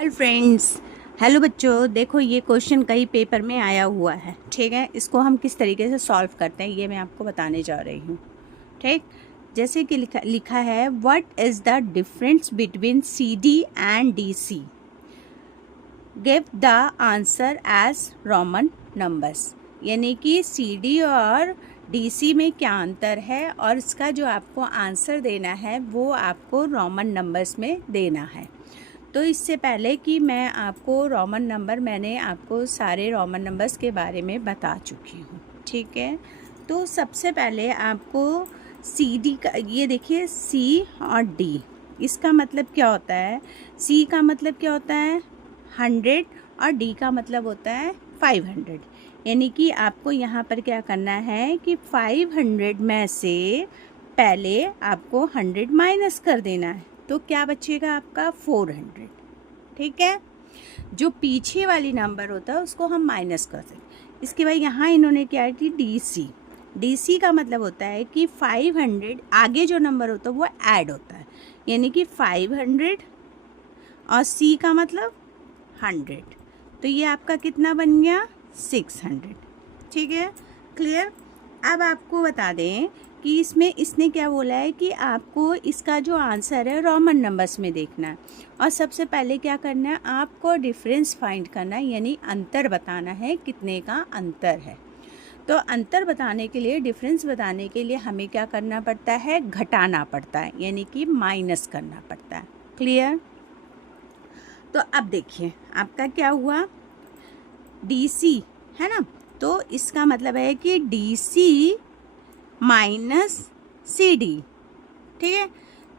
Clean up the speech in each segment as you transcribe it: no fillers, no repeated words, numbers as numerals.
Hello friends, hello बच्चों। देखो ये क्वेश्चन कई पेपर में आया हुआ है, ठीक है। इसको हम किस तरीके से सॉल्व करते हैं ये मैं आपको बताने जा रही हूँ, ठीक। जैसे कि लिखा है, what is the difference between C D and D C, give the answer as Roman numbers. यानी कि सी डी और डी सी में क्या अंतर है और इसका जो आपको आंसर देना है वो आपको रोमन नंबर्स में देना है। तो इससे पहले कि मैं आपको रोमन नंबर, मैंने आपको सारे रोमन नंबर्स के बारे में बता चुकी हूँ, ठीक है। तो सबसे पहले आपको सी डी का, ये देखिए सी और डी, इसका मतलब क्या होता है। सी का मतलब क्या होता है 100 और डी का मतलब होता है 500। यानी कि आपको यहाँ पर क्या करना है कि 500 में से पहले आपको 100 माइनस कर देना है, तो क्या बचेगा आपका 400, ठीक है। जो पीछे वाली नंबर होता है उसको हम माइनस कर सकते। इसके बाद यहाँ इन्होंने क्या की डी सी। डी सी का मतलब होता है कि 500 आगे जो नंबर होता है वो ऐड होता है, यानी कि 500 और सी का मतलब 100, तो ये आपका कितना बन गया 600, ठीक है। क्लियर। अब आपको बता दें कि इसमें इसने क्या बोला है कि आपको इसका जो आंसर है रोमन नंबर्स में देखना है और सबसे पहले क्या करना है, आपको डिफरेंस फाइंड करना है, यानी अंतर बताना है कितने का अंतर है। तो अंतर बताने के लिए, डिफरेंस बताने के लिए हमें क्या करना पड़ता है, घटाना पड़ता है, यानी कि माइनस करना पड़ता है। क्लियर। तो अब देखिए आपका क्या हुआ, डी सी है ना, तो इसका मतलब है कि D C minus C D, ठीक है।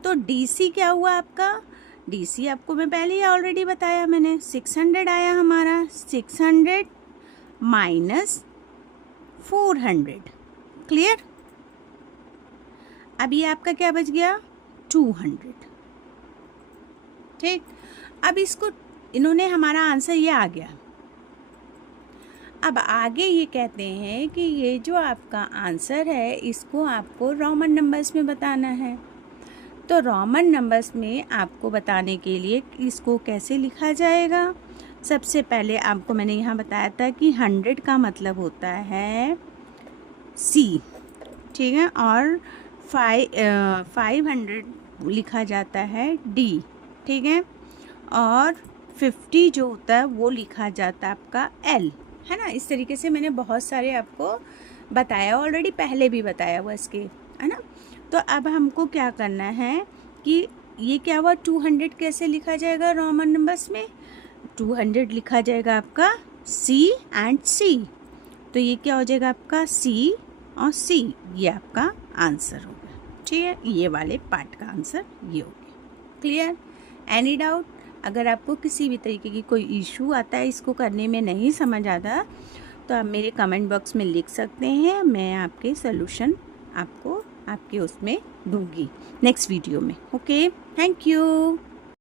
तो डी सी क्या हुआ आपका, डी सी आपको मैं पहले ही ऑलरेडी बताया मैंने, 600 आया हमारा, 600 माइनस 400। क्लियर। अब ये आपका क्या बच गया 200, ठीक। अब इसको इन्होंने, हमारा आंसर ये आ गया। अब आगे ये कहते हैं कि ये जो आपका आंसर है इसको आपको रोमन नंबर्स में बताना है। तो रोमन नंबर्स में आपको बताने के लिए इसको कैसे लिखा जाएगा, सबसे पहले आपको मैंने यहाँ बताया था कि 100 का मतलब होता है सी, ठीक है, और 500 लिखा जाता है डी, ठीक है, और 50 जो होता है वो लिखा जाता है आपका एल, है ना। इस तरीके से मैंने बहुत सारे आपको बताया, ऑलरेडी पहले भी बताया हुआ इसके, है ना। तो अब हमको क्या करना है कि ये क्या हुआ 200 कैसे लिखा जाएगा रोमन नंबर्स में, 200 लिखा जाएगा आपका सी एंड सी। तो ये क्या हो जाएगा आपका सी और सी, ये आपका आंसर होगा, ठीक है। ये वाले पार्ट का आंसर ये हो गया। क्लियर। Any doubt. अगर आपको किसी भी तरीके की कोई इशू आता है, इसको करने में नहीं समझ आता, तो आप मेरे कमेंट बॉक्स में लिख सकते हैं, मैं आपके सॉल्यूशन आपको आपके उसमें दूंगी नेक्स्ट वीडियो में। Okay, thank you.